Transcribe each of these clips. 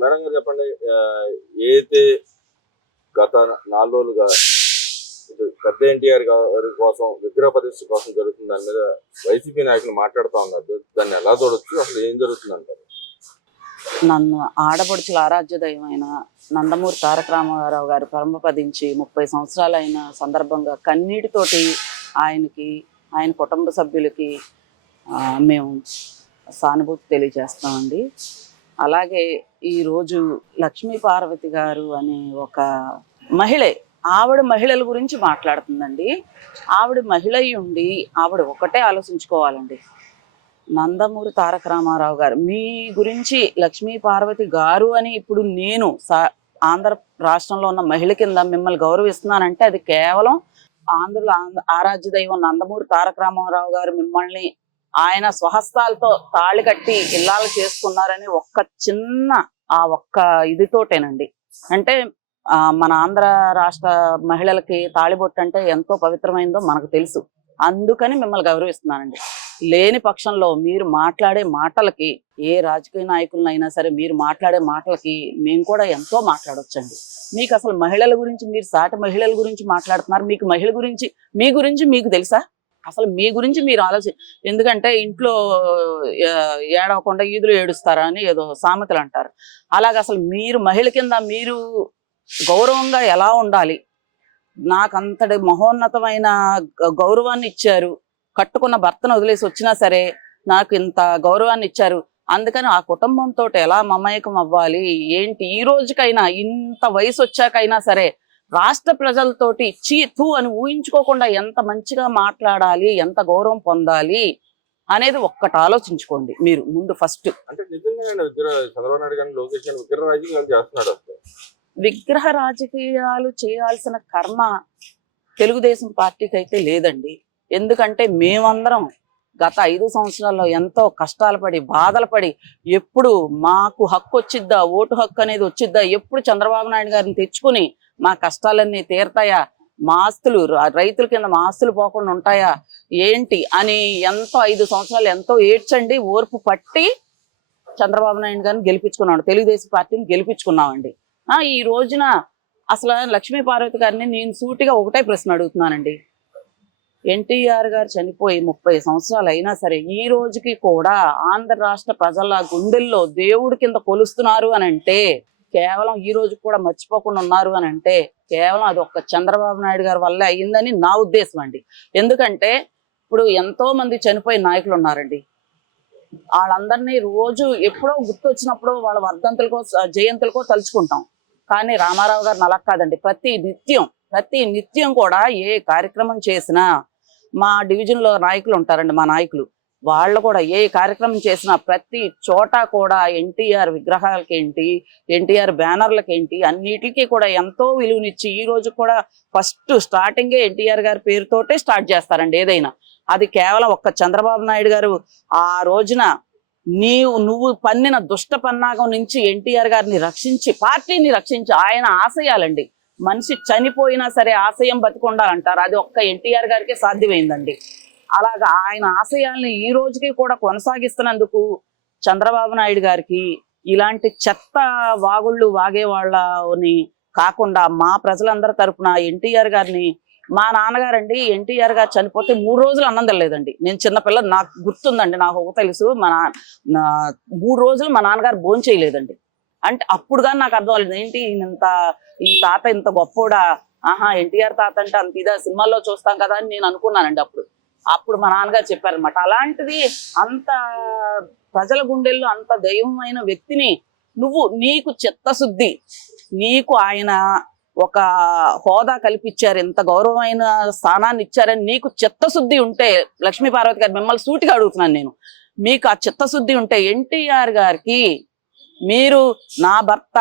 Madam గారు చెప్పండి. ఏదైతే గత 4 రోజులుగా ఇటు పెద్ద ఎన్టీఆర్ గారి కోసం విగ్రహ ప్రతిష్ఠ కోసం జరుగుతున్న దాని మీద వైసీపీ నాయకులు మాట్లాడుతూ ఉన్నారు. దాన్ని ఎలా చూడొచ్చు, అసలు ఏం జరుగుతుంది అంటారు? నన్ను ఆడపడుచుల ఆరాధ్య దైవమైన నందమూరి తారక రామారావు గారు పరమపదించి 30 సంవత్సరాలైన సందర్భంగా కన్నీటితోటి ఆయనకి, ఆయన కుటుంబ సభ్యులకి మేము సానుభూతి తెలియజేస్తామండి. అలాగే ఈరోజు లక్ష్మీ పార్వతి గారు అనే ఒక మహిళే, ఆవిడ మహిళల గురించి మాట్లాడుతుందండి. ఆవిడ మహిళ ఉండి ఆవిడ ఒకటే ఆలోచించుకోవాలండి. నందమూరి తారక రామారావు గారు మీ గురించి లక్ష్మీ పార్వతి గారు అని ఇప్పుడు నేను ఆంధ్ర రాష్ట్రంలో ఉన్న మహిళ కింద మిమ్మల్ని గౌరవిస్తున్నానంటే అది కేవలం ఆంధ్రుల ఆరాధ్య దైవం నందమూరి తారక రామారావు గారు మిమ్మల్ని ఆయన స్వహస్తాలతో తాళి కట్టి ఇల్లాలు చేసుకున్నారని ఒక్క చిన్న ఒక్క ఇదితోటేనండి. అంటే మన ఆంధ్ర రాష్ట్ర మహిళలకి తాళిబొట్టు అంటే ఎంతో పవిత్రమైందో మనకు తెలుసు. అందుకని మిమ్మల్ని గౌరవిస్తున్నానండి. లేని పక్షంలో మీరు మాట్లాడే మాటలకి, ఏ రాజకీయ నాయకులనైనా సరే మీరు మాట్లాడే మాటలకి మేము కూడా ఎంతో మాట్లాడొచ్చండి. మీకు అసలు మహిళల గురించి, మీరు సాటి మహిళల గురించి మాట్లాడుతున్నారు. మీకు మహిళ గురించి, మీ గురించి మీకు తెలుసా? అసలు మీ గురించి మీరు ఎందుకంటే ఇంట్లో ఏడవకుండా ఈదులు ఏడుస్తారా అని ఏదో సామెతలు అంటారు. అలాగే అసలు మీరు మహిళ కింద మీరు గౌరవంగా ఎలా ఉండాలి? నాకంతటి మహోన్నతమైన గౌరవాన్ని ఇచ్చారు. కట్టుకున్న భర్తను వదిలేసి వచ్చినా సరే నాకు ఇంత గౌరవాన్ని ఇచ్చారు. అందుకని ఆ కుటుంబంతో ఎలా మమేకం అవ్వాలి ఏంటి, ఈ రోజుకైనా ఇంత వయసు వచ్చాకైనా సరే రాష్ట్ర ప్రజలతోటి చీతూ అని ఊహించుకోకుండా ఎంత మంచిగా మాట్లాడాలి, ఎంత గౌరవం పొందాలి అనేది ఒక్కటి ఆలోచించుకోండి మీరు ముందు ఫస్ట్. అంటే నిజంగానే చంద్రబాబు నాయుడు గారిని, లోకేష్ గారిని విగ్రహ రాజకీయాలు చేస్తున్నాడు. విగ్రహ రాజకీయాలు చేయాల్సిన కర్మ తెలుగుదేశం పార్టీకి అయితే లేదండి. ఎందుకంటే మేమందరం గత 5 సంవత్సరాల్లో ఎంతో కష్టాలు పడి, బాధలు పడి, ఎప్పుడు మాకు హక్కు వచ్చిద్దా, ఓటు హక్కు అనేది వచ్చిద్దా, ఎప్పుడు చంద్రబాబు నాయుడు గారిని తెచ్చుకుని మా కష్టాలన్నీ తీరతాయా, మా ఆస్తులు రైతుల కింద మా ఆస్తులు పోకుండా ఉంటాయా ఏంటి అని ఎంతో 5 సంవత్సరాలు ఎంతో ఏడ్చండి, ఓర్పు పట్టి చంద్రబాబు నాయుడు గారిని గెలిపించుకున్నాడు, తెలుగుదేశం పార్టీని గెలిపించుకున్నామండి. ఈ రోజున అసలు లక్ష్మీ పార్వతి గారిని నేను సూటిగా ఒకటే ప్రశ్న అడుగుతున్నానండి. ఎన్టీఆర్ గారు చనిపోయి 30 సంవత్సరాలు అయినా సరే ఈ రోజుకి కూడా ఆంధ్ర రాష్ట్ర ప్రజల గుండెల్లో దేవుడి కింద కొలుస్తున్నారు అని అంటే, కేవలం ఈ రోజు కూడా మర్చిపోకుండా ఉన్నారు అని అంటే కేవలం అది ఒక్క చంద్రబాబు నాయుడు గారి వల్లే అయ్యిందని నా ఉద్దేశం అండి. ఎందుకంటే ఇప్పుడు ఎంతో మంది చనిపోయిన నాయకులు ఉన్నారండి. వాళ్ళందరినీ రోజు ఎప్పుడో గుర్తొచ్చినప్పుడు వాళ్ళ వర్ధంతులకో జయంతులకో తలుచుకుంటాం. కానీ రామారావు గారిని అలా కాదండి. ప్రతి నిత్యం కూడా ఏ కార్యక్రమం చేసినా మా డివిజన్లో నాయకులు ఉంటారండి, మా నాయకులు వాళ్ళు కూడా ఏ కార్యక్రమం చేసినా ప్రతి చోట కూడా ఎన్టీఆర్ విగ్రహాలకేంటి, ఎన్టీఆర్ బ్యానర్లకేంటి అన్నిటికీ కూడా ఎంతో విలువనిచ్చి ఈ రోజు కూడా ఫస్ట్ స్టార్టింగే ఎన్టీఆర్ గారి పేరుతోటే స్టార్ట్ చేస్తారండి ఏదైనా. అది కేవలం ఒక్క చంద్రబాబు నాయుడు గారు ఆ రోజున నువ్వు పన్నిన దుష్ట పన్నాగం నుంచి ఎన్టీఆర్ గారిని రక్షించి, పార్టీని రక్షించి, ఆయన ఆశయాలండి, మనిషి చనిపోయినా సరే ఆశయం బతికొండాలంటారు, అది ఒక్క ఎన్టీఆర్ గారికే సాధ్యమైందండి. అలాగా ఆయన ఆశయాల్ని ఈ రోజుకి కూడా కొనసాగిస్తున్నందుకు చంద్రబాబు నాయుడు గారికి ఇలాంటి చెత్త వాగుళ్ళు వాగే వాళ్ళని కాకుండా మా ప్రజలందరి తరపున ఎన్టీఆర్ గారిని, మా నాన్నగారండి ఎన్టీఆర్ గారు చనిపోతే 3 రోజులు అన్నం తినలేదండి. నేను చిన్నపిల్ల, నాకు గుర్తుందండి, నాకు తెలుసు. 3 రోజులు మా నాన్నగారు భోజనం చేయలేదండి. అంటే అప్పుడు కానీ నాకు అర్థం అవ్వలేదు, ఏంటి ఈ తాత ఇంత గొప్పోడా, ఎన్టీఆర్ తాత అంటే అంత ఇదా, సినిమాల్లో చూస్తాం కదా అని నేను అనుకున్నానండి. అప్పుడు మా నాన్నగారు చెప్పారనమాట. అలాంటిది అంత ప్రజల గుండెల్లో అంత దైవమైన వ్యక్తిని నీకు చిత్తశుద్ధి, నీకు ఆయన ఒక హోదా కల్పించారు, ఎంత గౌరవమైన స్థానాన్ని ఇచ్చారని నీకు చిత్తశుద్ధి ఉంటే, లక్ష్మీ పార్వతి గారు మిమ్మల్ని సూటిగా అడుగుతున్నాను నేను, మీకు ఆ చిత్తశుద్ధి ఉంటే ఎన్టీఆర్ గారికి మీరు నా భర్త,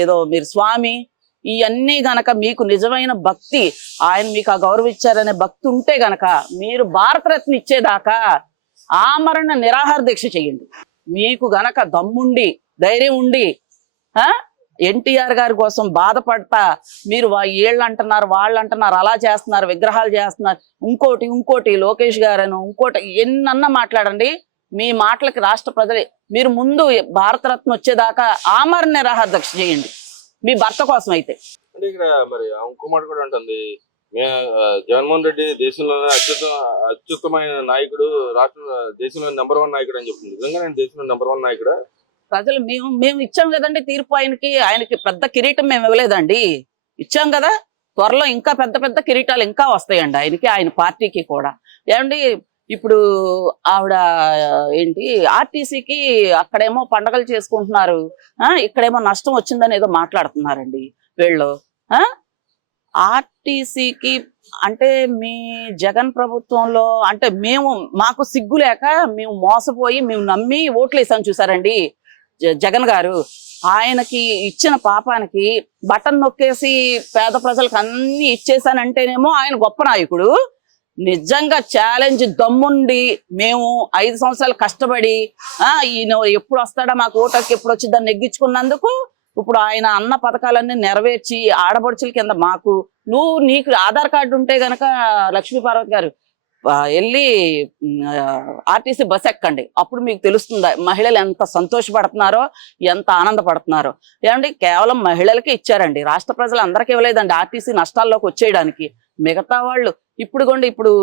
ఏదో మీరు స్వామి, ఇవన్నీ గనక మీకు నిజమైన భక్తి, ఆయన మీకు ఆ గౌరవం ఇచ్చారనే భక్తి ఉంటే గనక మీరు భారతరత్న ఇచ్చేదాకా ఆమరణ నిరాహార దీక్ష చెయ్యండి. మీకు గనక దమ్ముండి, ధైర్యం ఉండి ఎన్టీఆర్ గారి కోసం బాధపడతా మీరు ఏళ్ళు అంటున్నారు, వాళ్ళు అంటున్నారు, అలా చేస్తున్నారు, విగ్రహాలు చేస్తున్నారు, ఇంకోటి లోకేష్ గారను ఇంకోటి ఎన్నన్నా మాట్లాడండి, మీ మాటలకి రాష్ట్ర ప్రజలే మీరు ముందు భారతరత్న వచ్చేదాకా ఆమరణ నిరాహార దీక్ష చేయండి మీ భర్త కోసం అయితే. అంటే ఇక్కడ మరి ఇంకో మాట కూడా ఉంటుంది, జగన్మోహన్ రెడ్డి దేశంలోనే అత్యుత్తమైన నాయకుడు, దేశంలో నెంబర్ 1 నాయకుడు అని చెప్తుంది. నిజంగా నేను దేశంలో నెంబర్ 1 నాయకుడా? ప్రజలు మేము ఇచ్చాం కదండి తీర్పు. ఆయనకి పెద్ద కిరీటం మేము ఇవ్వలేదండి, ఇచ్చాం కదా. త్వరలో ఇంకా పెద్ద పెద్ద కిరీటాలు ఇంకా వస్తాయండి ఆయనకి, ఆయన పార్టీకి కూడా. ఏమండి ఇప్పుడు ఆవిడ ఏంటి ఆర్టీసీకి అక్కడేమో పండగలు చేసుకుంటున్నారు, ఇక్కడేమో నష్టం వచ్చిందని ఏదో మాట్లాడుతున్నారండి వీళ్ళు. ఆర్టీసీకి అంటే మీ జగన్ ప్రభుత్వంలో అంటే మాకు సిగ్గు లేక మేము మోసపోయి మేము నమ్మి ఓట్లు వేసాం చూసారండి జగన్ గారు. ఆయనకి ఇచ్చిన పాపానికి బటన్ నొక్కేసి పేద ప్రజలకు అన్ని ఇచ్చేసానంటేనేమో ఆయన గొప్ప నాయకుడు. నిజంగా ఛాలెంజ్ దమ్ముండి మేము 5 సంవత్సరాలు కష్టపడి ఈయన ఎప్పుడు వస్తాడా మాకు ఓటర్కి ఎప్పుడు వచ్చి దాన్ని నెగ్గించుకున్నందుకు ఇప్పుడు ఆయన అన్న పథకాలన్నీ నెరవేర్చి ఆడపడుచుల కింద నీకు ఆధార్ కార్డు ఉంటే గనక లక్ష్మీపార్వతి గారు వెళ్ళి ఆర్టీసీ బస్ ఎక్కండి, అప్పుడు మీకు తెలుస్తుందా మహిళలు ఎంత సంతోషపడుతున్నారో ఎంత ఆనందపడుతున్నారో. ఏమండి కేవలం మహిళలకి ఇచ్చారండి, రాష్ట్ర ప్రజలు అందరికీ ఇవ్వలేదండి ఆర్టీసీ నష్టాల్లోకి వచ్చేయడానికి. మిగతా వాళ్ళు ఇప్పుడు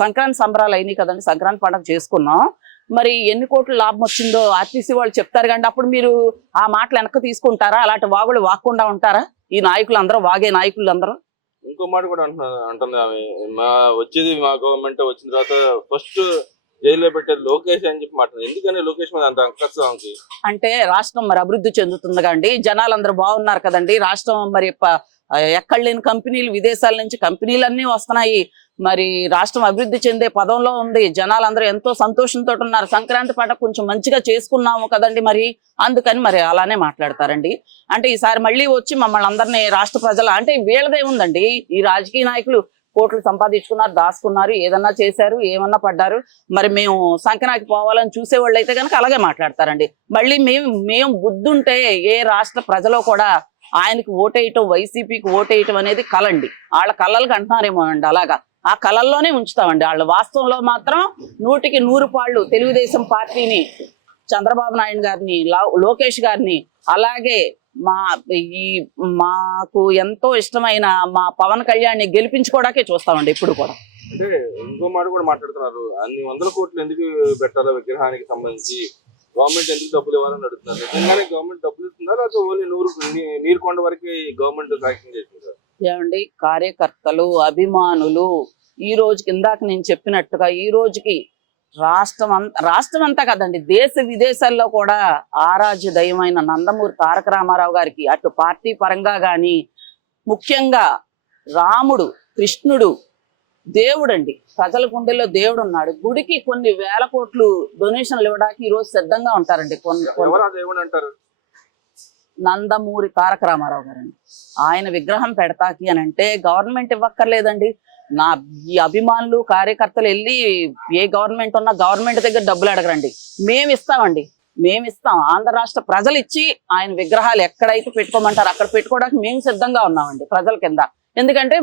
సంక్రాంతి సంబరాలు అయినాయి కదండి, సంక్రాంతి పండుగ చేసుకున్నాం, మరి ఎన్ని కోట్ల లాభం వచ్చిందో ఆర్టీసీ వాళ్ళు చెప్తారు కండి. అప్పుడు మీరు ఆ మాటలు వెనక్కి తీసుకుంటారా? అలాంటి వాగులు వాక్కుండా ఉంటారా ఈ నాయకులు అందరూ, వాగే నాయకులు అందరూ? ఇంకో మాట కూడా అంటుంది ఆమె, మా గవర్నమెంట్ వచ్చిన తర్వాత ఫస్ట్ జైల్లో పెట్టేది లోకేష్ అని చెప్పి మాట్లాడు. ఎందుకని లోకేష్ మీద అంత అంకస్సు? అంటే రాష్ట్రం మరి అభివృద్ధి చెందుతుందిగా అండి, జనాలందరూ బాగున్నారు కదండి. రాష్ట్రం మరి ఎక్కడ లేని కంపెనీలు, విదేశాల నుంచి కంపెనీలన్నీ వస్తున్నాయి. మరి రాష్ట్రం అభివృద్ధి చెందే పదంలో ఉంది, జనాలందరూ ఎంతో సంతోషంతో ఉన్నారు. సంక్రాంతి పండుగ కొంచెం మంచిగా చేసుకున్నాము కదండి, మరి అందుకని మరి అలానే మాట్లాడతారండి. అంటే ఈసారి మళ్ళీ వచ్చి మమ్మల్ని అందరినీ రాష్ట్ర ప్రజలు అంటే వీళ్ళదే ఉందండి. ఈ రాజకీయ నాయకులు కోట్లు సంపాదించుకున్నారు, దాచుకున్నారు, ఏదన్నా చేశారు, ఏమన్నా పడ్డారు. మరి మేము సంక్రాంతికి పోవాలని చూసేవాళ్ళు అయితే కనుక అలాగే మాట్లాడతారండి. మళ్ళీ మేము బుద్ధుంటే ఏ రాష్ట్ర ప్రజలు కూడా ఆయనకి ఓటేయటం, వైసీపీకి ఓటేయటం అనేది కలండి. వాళ్ళ కళ్ళకి అంటున్నారేమో అండి, అలాగా ఆ కళల్లోనే ఉంచుతామండి. వాళ్ళు వాస్తవంలో మాత్రం 100కి 100 పాళ్ళు తెలుగుదేశం పార్టీని, చంద్రబాబు నాయుడు గారిని, లోకేష్ గారిని, అలాగే మాకు ఎంతో ఇష్టమైన మా పవన్ కళ్యాణ్ని గెలిపించుకోవడానికే చూస్తామండి ఇప్పుడు కూడా. అంటే ఇంకో మాట కూడా మాట్లాడుతున్నారు, అన్ని 100 కోట్లు ఎందుకు పెట్టాలో విగ్రహానికి సంబంధించి, గవర్నమెంట్ ఎందుకు డబ్బులు ఇవ్వాలని అడుగుతున్నారు. నిజంగానే గవర్నమెంట్ డబ్బులు ఇస్తుందా, లేకపోతే ఓన్లీ నీరుకొండ వరకు గవర్నమెంట్ సాక్ష్యం చేస్తుందా? ఏమండి కార్యకర్తలు, అభిమానులు ఈ రోజుకి ఇందాక నేను చెప్పినట్టుగా ఈ రోజుకి రాష్ట్రం అంతా కదండి, దేశ విదేశాల్లో కూడా ఆరాధ్య దైవమైన నందమూరి తారక రామారావు గారికి అటు పార్టీ పరంగా గాని, ముఖ్యంగా రాముడు, కృష్ణుడు దేవుడండి, ప్రజల గుండెల్లో దేవుడు ఉన్నాడు. గుడికి కొన్ని వేల కోట్లు డొనేషన్లు ఇవ్వడానికి ఈ రోజు సిద్ధంగా ఉంటారండి. నందమూరి తారక రామారావు గారండి. ఆయన విగ్రహం పెడతాకి అని అంటే గవర్నమెంట్ ఇవ్వక్కర్లేదండి. ఈ అభిమానులు, కార్యకర్తలు వెళ్ళి ఏ గవర్నమెంట్ ఉన్నా గవర్నమెంట్ దగ్గర డబ్బులు అడగరండి, మేము ఇస్తామండి, మేము ఇస్తాం. ఆంధ్ర రాష్ట్ర ప్రజలు ఇచ్చి ఆయన విగ్రహాలు ఎక్కడైతే పెట్టుకోమంటారు అక్కడ పెట్టుకోవడానికి మేము సిద్ధంగా ఉన్నామండి ప్రజల కింద. ఎందుకంటే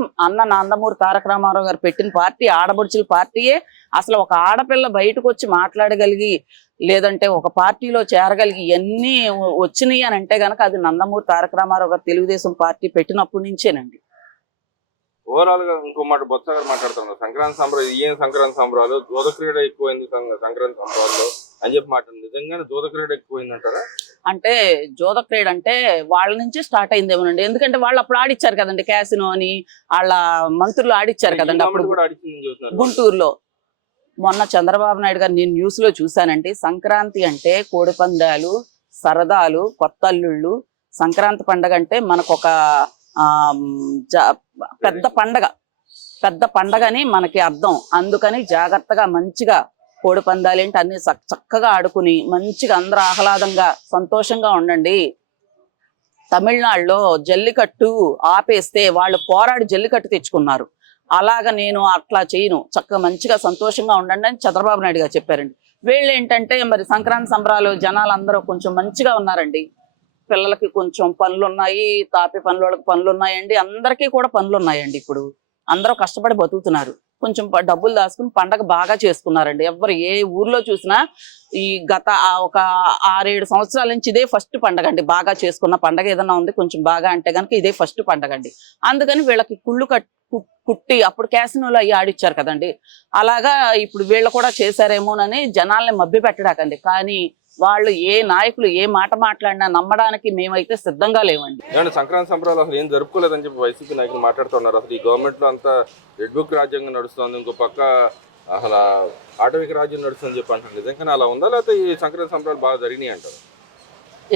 నందమూరి తారక రామారావు గారు పెట్టిన పార్టీ ఆడబడుచుల పార్టీయే. అసలు ఒక ఆడపిల్ల బయటకు వచ్చి మాట్లాడగలిగి, లేదంటే ఒక పార్టీలో చేరగలిగి ఇవన్నీ వచ్చినాయి అని అంటే గనక అది నందమూరి తారక రామారావు గారు తెలుగుదేశం పార్టీ పెట్టినప్పటి నుంచేనండి. ఓవరాల్ గా ఇంకో మాట బొత్స గారు మాట్లాడుతున్నారు, సంక్రాంతి సంబరాలు జూద క్రీడ ఎక్కువైంది సంక్రాంతి సంబరాల్లో అని చెప్పి మాట్లాడుతుంది. నిజంగానే జూద క్రీడ ఎక్కువైంది అంటారా? అంటే జూద క్రీడ అంటే వాళ్ళ నుంచి స్టార్ట్ అయిందేమోనండి. ఎందుకంటే వాళ్ళు అప్పుడు ఆడిచ్చారు కదండి, క్యాసినో అని వాళ్ళ మంత్రులు ఆడిచ్చారు కదండి అప్పుడు గుంటూరులో. మొన్న చంద్రబాబు నాయుడు గారు నేను న్యూస్ లో చూసానండి, సంక్రాంతి అంటే కోడి పందాలు, సరదాలు, కొత్త అల్లుళ్ళు. సంక్రాంతి పండగ అంటే మనకొక పెద్ద పండగని మనకి అర్థం. అందుకని జాగ్రత్తగా మంచిగా కోడి పందాలేంటి అన్ని చక్కగా ఆడుకుని మంచిగా అందరూ ఆహ్లాదంగా సంతోషంగా ఉండండి. తమిళనాడులో జల్లికట్టు ఆపేస్తే వాళ్ళు పోరాడి జల్లికట్టు తెచ్చుకున్నారు. అలాగా నేను అట్లా చేయను, చక్కగా మంచిగా సంతోషంగా ఉండండి అని చంద్రబాబు నాయుడు గారు చెప్పారండి. వీళ్ళు ఏంటంటే మరి సంక్రాంతి సంబరాలు జనాలు అందరూ కొంచెం మంచిగా ఉన్నారండి. పిల్లలకి కొంచెం పనులు ఉన్నాయి, తాపి పనుల వాళ్ళకి పనులు ఉన్నాయండి, అందరికీ కూడా పనులు ఉన్నాయండి. ఇప్పుడు అందరూ కష్టపడి బతుకుతున్నారు. కొంచెం డబ్బులు దాచుకుని పండగ బాగా చేసుకున్నారండి. ఎవరు ఏ ఊర్లో చూసినా ఈ గత ఒక 6-7 సంవత్సరాల నుంచి ఇదే ఫస్ట్ పండగ అండి. బాగా చేసుకున్న పండగ ఏదైనా ఉంది కొంచెం బాగా అంటే కనుక ఇదే ఫస్ట్ పండగ అండి. అందుకని వీళ్ళకి కుళ్ళు కుట్టి అప్పుడు క్యాసినోలో అయ్యి ఆడిచ్చారు కదండి, అలాగా ఇప్పుడు వీళ్ళు కూడా చేశారేమోనని జనాల్ని మభ్య పెట్టడాకండి. కానీ వాళ్ళు ఏ నాయకులు ఏ మాట మాట్లాడినా నమ్మడానికి మేమైతే సిద్ధంగా లేవండి. ఏమంటే సంక్రాంతి సంబరాలు అసలు ఏం జరుపుకోలేదని చెప్పి వైసీపీ నాయకులు మాట్లాడుతున్నారు. అసలు ఈ గవర్నమెంట్ లో అంతా రెడ్ బుక్ రాజ్యాంగం నడుస్తుంది, ఇంకో పక్క అసలు ఆటవిక రాజ్యం నడుస్తుందని చెప్పి అంటారు. నిజంగానే అలా ఉందా, లేకపోతే ఈ సంక్రాంతి సంబరాలు బాగా జరిగినాయి అంటారు?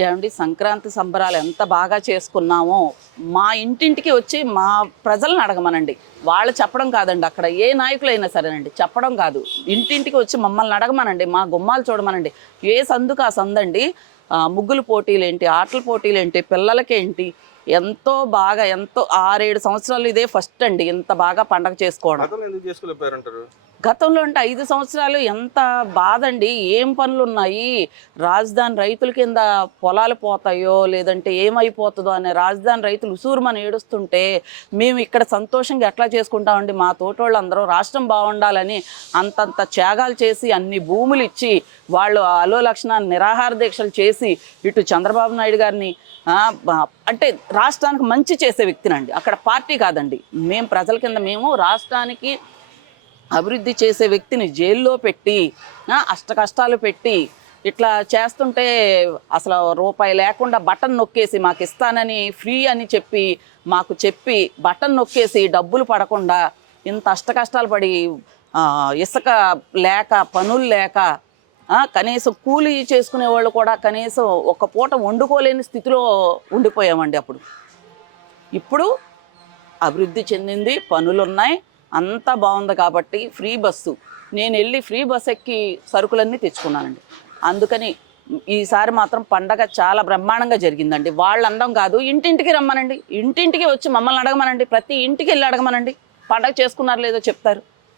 ఏమండి, సంక్రాంతి సంబరాలు ఎంత బాగా చేసుకున్నామో మా ఇంటింటికి వచ్చి మా ప్రజలను అడగమనండి. వాళ్ళు చెప్పడం కాదండి, అక్కడ ఏ నాయకులైనా సరేనండి చెప్పడం కాదు, ఇంటింటికి వచ్చి మమ్మల్ని అడగమనండి, మా గుమ్మాలు చూడమనండి. ఏ సందుకు ఆ సందండి, ముగ్గులు పోటీలేంటి, ఆటల పోటీలేంటి, పిల్లలకేంటి, ఎంతో బాగా ఎంతో 6-7 సంవత్సరాలు ఇదే ఫస్ట్ అండి ఇంత బాగా పండగ చేసుకోవడం. ఎందుకు చేసుకోలేకపోయారంటారు? గతంలో అంటే 5 సంవత్సరాలు ఎంత బాధండి. ఏం పనులు ఉన్నాయి, రాజధాని రైతుల కింద పొలాలు పోతాయో లేదంటే ఏమైపోతుందో అనే రాజధాని రైతులు ఉసూరుమని ఏడుస్తుంటే మేము ఇక్కడ సంతోషంగా ఎట్లా చేసుకుంటామండి. మా తోటోళ్ళు అందరూ రాష్ట్రం బాగుండాలని అంతంత త్యాగాలు చేసి అన్ని భూములు ఇచ్చి వాళ్ళు అలో లక్షణాన్ని నిరాహార దీక్షలు చేసి ఇటు చంద్రబాబు నాయుడు గారిని అంటే రాష్ట్రానికి మంచి చేసే వ్యక్తినండి, అక్కడ పార్టీ కాదండి. మేము ప్రజల కింద మేము రాష్ట్రానికి అభివృద్ధి చేసే వ్యక్తిని జైల్లో పెట్టి అష్ట కష్టాలు పెట్టి ఇట్లా చేస్తుంటే అసలు రూపాయి లేకుండా బటన్ నొక్కేసి మాకు ఇస్తానని ఫ్రీ అని చెప్పి బటన్ నొక్కేసి డబ్బులు పడకుండా ఇంత అష్ట కష్టాలు పడి ఇసుక లేక పనులు లేక కనీసం కూలీ చేసుకునే వాళ్ళు కూడా కనీసం ఒక పూట వండుకోలేని స్థితిలో ఉండిపోయామండి. ఇప్పుడు అభివృద్ధి చెందింది, పనులున్నాయి, అంతా బాగుంది కాబట్టి ఫ్రీ బస్సు, నేను వెళ్ళి ఫ్రీ బస్ ఎక్కి సరుకులన్నీ తెచ్చుకున్నానండి. అందుకని ఈసారి మాత్రం పండగ చాలా బ్రహ్మాండంగా జరిగిందండి. వాళ్ళు అనడం కాదు, ఇంటింటికి రమ్మనండి, ఇంటింటికి వచ్చి మమ్మల్ని అడగమనండి, ప్రతి ఇంటికి వెళ్ళి అడగమనండి, పండగ చేసుకున్నారు లేదో చెప్తారు.